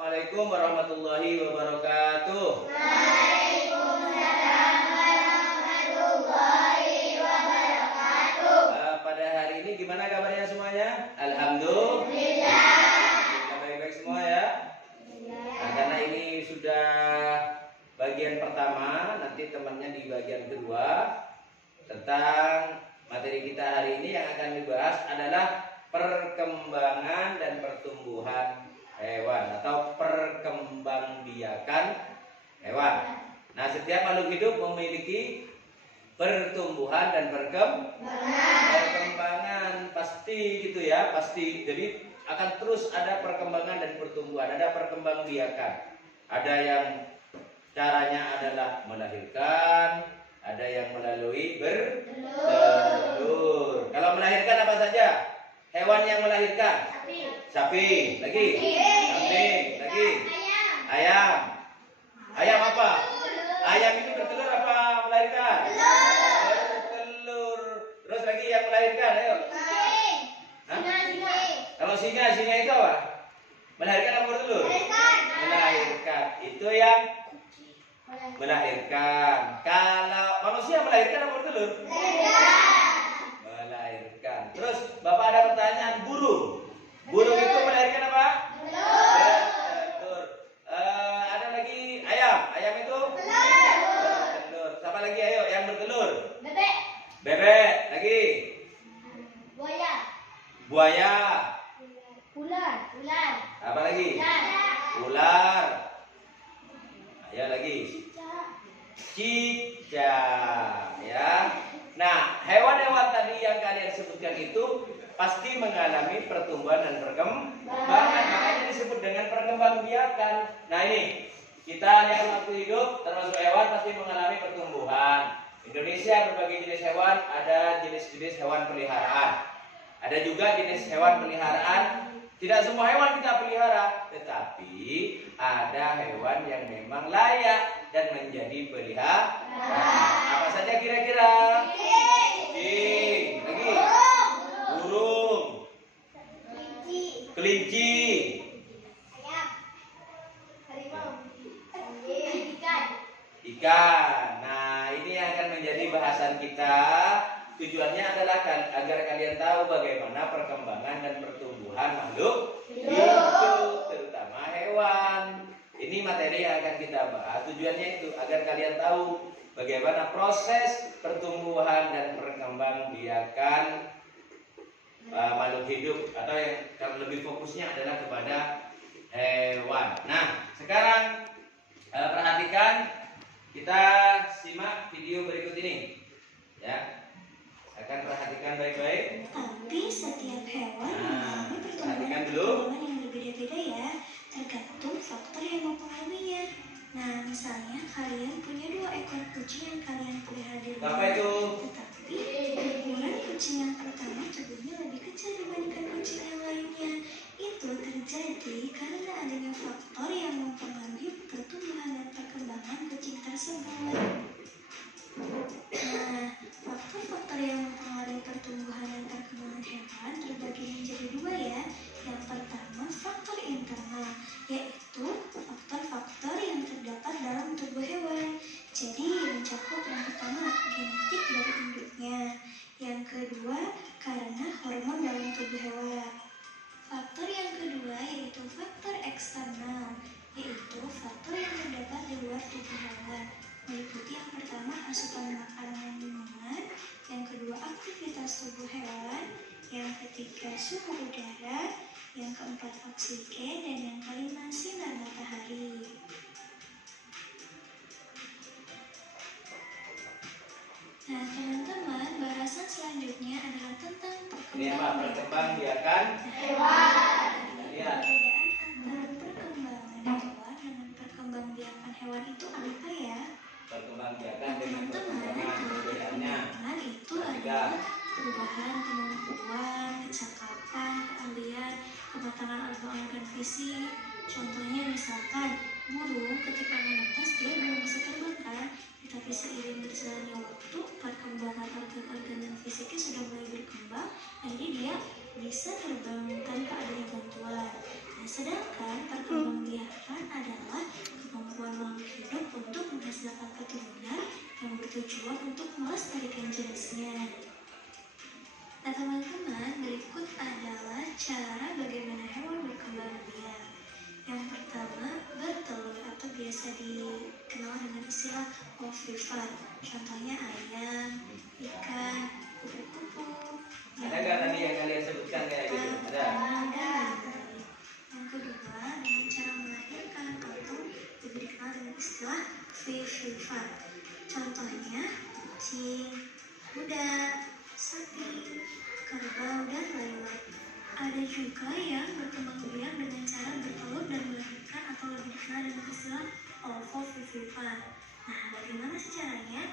Assalamualaikum warahmatullahi wabarakatuh. Waalaikumsalam warahmatullahi wabarakatuh. Pada hari ini gimana kabarnya semuanya? Alhamdulillah. Baik-baik semua ya. Nah, karena ini sudah bagian pertama, nanti temannya di bagian kedua tentang materi kita hari ini yang akan dibahas adalah perkembangan dan pertumbuhan hewan atau perkembangbiakan hewan. Nah, setiap makhluk hidup memiliki pertumbuhan dan perkembangan pasti gitu ya, pasti. Jadi akan terus ada perkembangan dan pertumbuhan, ada perkembangbiakan. Ada yang caranya adalah melahirkan, ada yang melalui bertelur. Kalau melahirkan apa saja? Hewan yang melahirkan? Sapi. Lagi? Kambing. Lagi? Ayam. Ayam apa? Ayam itu bertelur apa melahirkan? Bertelur. Terus lagi yang melahirkan, ayo. Kalau singa itu apa? Melahirkan apa bertelur? Melahirkan. Itu yang melahirkan. Kalau manusia melahirkan apa bertelur? Melahirkan. Terus Bapak ada pertanyaan, burung. Burung itu melahirkan apa? Bertelur. Ada lagi ayam. Ayam itu bertelur. Siapa lagi ayo yang bertelur? Bebek. Lagi? Buaya. Ular. Apa lagi? Ular. Ayo lagi. Cicak, ya. Nah, hewan-hewan tadi yang kalian sebutkan itu pasti mengalami pertumbuhan dan perkembangan. Makanya disebut dengan perkembangbiakan. Nah, ini kita lihat waktu hidup termasuk hewan pasti mengalami pertumbuhan. Indonesia berbagai jenis hewan, ada jenis-jenis hewan peliharaan. Ada juga jenis hewan peliharaan. Tidak semua hewan kita pelihara, tetapi ada hewan yang memang layak dan menjadi peliharaan. Apa saja kira-kira? Kucing. Lagi? Burung. Kelinci. Ikan. Nah, ini yang akan menjadi bahasan kita. Tujuannya adalah agar kalian tahu bagaimana perkembangan dan pertumbuhan makhluk hidup, terutama hewan. Ini materi yang akan kita bahas. Tujuannya itu agar kalian tahu bagaimana proses pertumbuhan dan perkembangbiakan makhluk hidup, atau yang kalau lebih fokusnya adalah kepada hewan. Nah, sekarang perhatikan, kita simak video berikut ini, ya. Akan perhatikan baik-baik. Tapi setiap hewan mengalami pertumbuhan yang berbeda-beda ya, tergantung faktor yang mempengaruhinya. Nah, misalnya kalian punya 2 ekor kucing yang kalian pelihara di rumah. Apa itu? Tetapi ukuran kucing yang pertama tubuhnya lebih kecil dibandingkan kucing yang lainnya. Itu terjadi karena adanya faktor yang mempengaruhi pertumbuhan dan perkembangan kucing tersebut. Nah, faktor-faktor yang mempengaruhi pertumbuhan dan perkembangan hewan terbagi menjadi 2 ya. Yang pertama, faktor internal, yaitu faktor-faktor yang terdapat dalam tubuh hewan. Jadi mencakup yang pertama genetik dari induknya. Yang kedua, karena hormon dalam tubuh hewan. Faktor yang kedua yaitu faktor eksternal, yaitu faktor yang terdapat di luar tubuh hewan. Meliputi yang pertama asupan makanan dan minuman, yang kedua aktivitas tubuh hewan, yang ketiga suhu udara, yang keempat oksigen, dan yang kelima sinar matahari. Nah teman-teman, bahasan selanjutnya adalah tentang perkembangbiakan hewan. Lihat. Perbedaan antara perkembangan hewan dengan perkembangbiakan hewan itu apa ya? Perkembangbiakan dengan Teman-teman, perbedaannya. perkembangan itu adalah perubahan kemampuan, kecakapan, keahlian, kematangan organ-organ fisik. Contohnya misalkan burung ketika menetas dia belum bisa terbang kan, tetapi seiring berjalannya waktu perkembangan organ-organ dan fisiknya sudah mulai berkembang, jadi dia bisa terbang tanpa adanya bantuan. Nah, sedangkan perkembangbiakan menghasilkan keturunan yang bertujuan untuk melestarikan jenisnya. Nah teman-teman, berikut adalah cara bagaimana hewan berkembang biak. Yang pertama, bertelur atau biasa dikenal dengan istilah ovipar. Contohnya ayam, ikan, kupu-kupu. Ada nggak tadi yang kalian sebutkan kayak gitu? Ada. Yang kedua, dengan cara melahirkan atau lebih dikenal dengan istilah vivipar. Contohnya kucing, kuda, sapi, kerbau, dan lain-lain. Ada juga yang berkembang biak dengan cara bertelur dan melahirkan atau lebih dikenal dengan istilah ovovivipar. Nah, bagaimana sih caranya?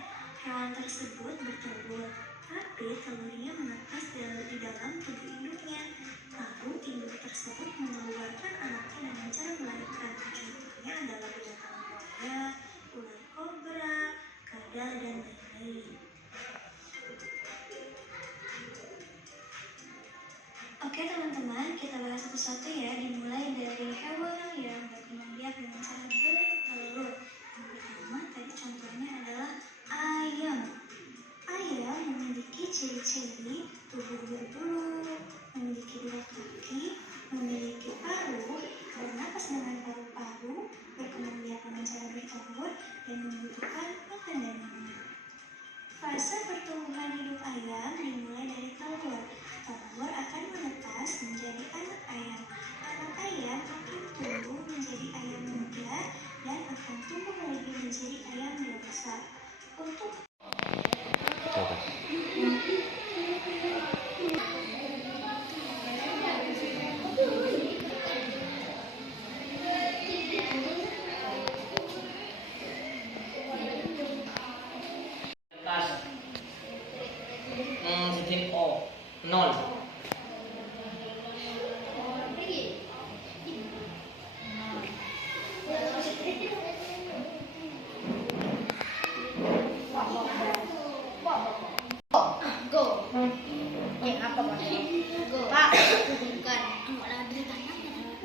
Hewan tersebut bertelur, tapi telurnya menetas di dalam tubuh induknya. Lalu induk tersebut mengeluarkan anaknya dengan cara melahirkan. Contohnya adalah binatang buaya, ular kobra, kadal, dan lain-lain. Oke teman-teman, kita bahas satu-satu ya. Dimulai dari hewan yang berkembang biak dengan cara bertelur. Yang pertama tadi contohnya adalah ayam. Ayam memiliki ciri-ciri tubuh berbulu, memiliki 2 kaki, memiliki paruh, bernapas dengan paru-paru, berkembang biak dengan cara bertelur, dan membutuhkan makan dan minum. Fase pertumbuhan hidup ayam dimulai dari telur. Telur akan menetas menjadi anak ayam. Anak ayam akan tumbuh menjadi ayam muda dan akan tumbuh lagi menjadi ayam dewasa. Untuk sistem O 0. Go. Apa Pak? Go. Pak, bukan.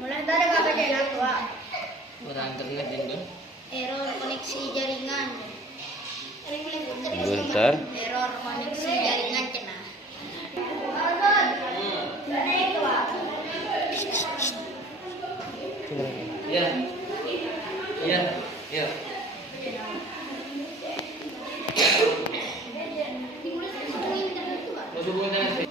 Mulai dari apa aja Pak? Udah internet itu. Error koneksi jaringan. Bentar. Error koneksi jaringan kena. Iya. Iya. Iya. Mau hubungi internet.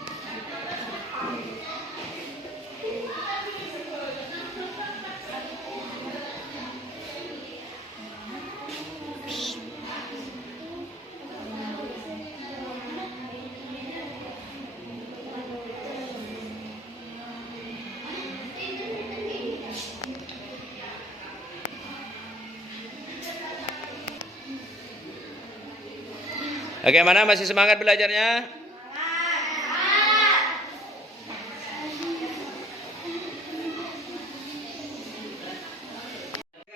Bagaimana, masih semangat belajarnya?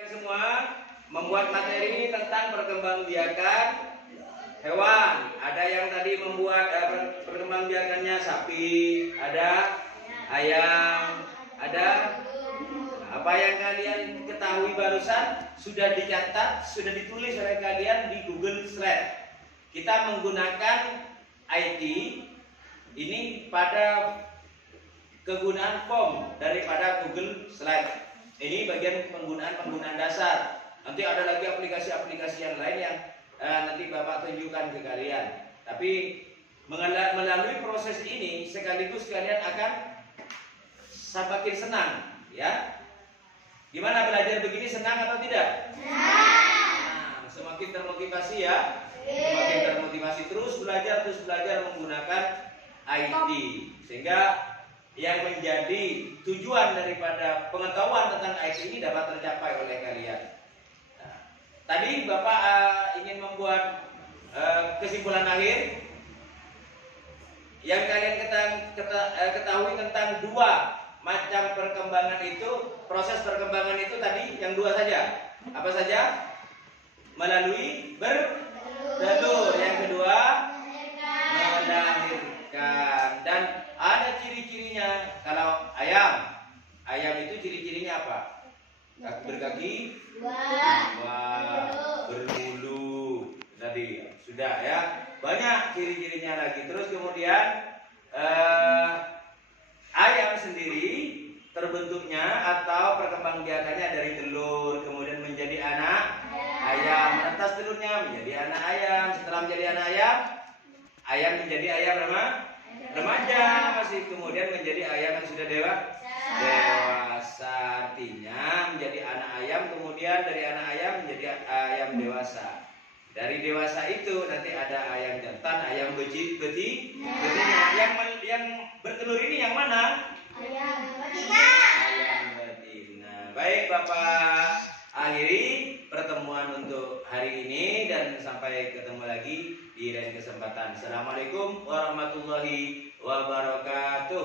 Semua membuat materi tentang perkembangbiakan hewan. Ada yang tadi membuat perkembangbiakannya sapi, ada ayam, ada apa yang kalian ketahui barusan sudah dicatat, sudah ditulis oleh kalian di Google Slide. Kita menggunakan IT ini pada kegunaan form daripada Google Slide. Ini bagian penggunaan dasar. Nanti ada lagi aplikasi-aplikasi yang lain yang nanti Bapak tunjukkan ke kalian. Tapi melalui proses ini sekaligus kalian akan semakin senang, ya. Gimana belajar begini, senang atau tidak? Nah, semakin termotivasi ya. Semakin termotivasi terus belajar menggunakan IT, sehingga yang menjadi tujuan daripada pengetahuan tentang IT ini dapat tercapai oleh kalian. Nah, tadi Bapak ingin membuat kesimpulan akhir yang kalian ketahui tentang 2 macam perkembangan itu. Proses perkembangan itu tadi yang 2 saja. Apa saja? Melalui bertelur. Yang kedua, melahirkan. Dan ada ciri-cirinya. Kalau ayam itu ciri-cirinya apa? Berkaki 2, berbulu, tadi. Sudah ya. Banyak ciri-cirinya lagi. Terus kemudian ayam sendiri terbentuknya atau perkembangbiakannya dari telur, kemudian menjadi anak ayam, menetas telurnya menjadi anak ayam. Setelah menjadi anak ayam menjadi ayam remaja, masih kemudian menjadi ayam yang sudah dewasa. Artinya menjadi anak ayam, kemudian dari anak ayam menjadi ayam dewasa. Dari dewasa itu nanti ada ayam jantan, ayam betina. Yang bertelur ini yang mana? Ayam Ayam betina. Baik Bapak, akhiri pertemuan untuk hari ini dan sampai ketemu lagi di lain kesempatan. Assalamualaikum warahmatullahi wabarakatuh.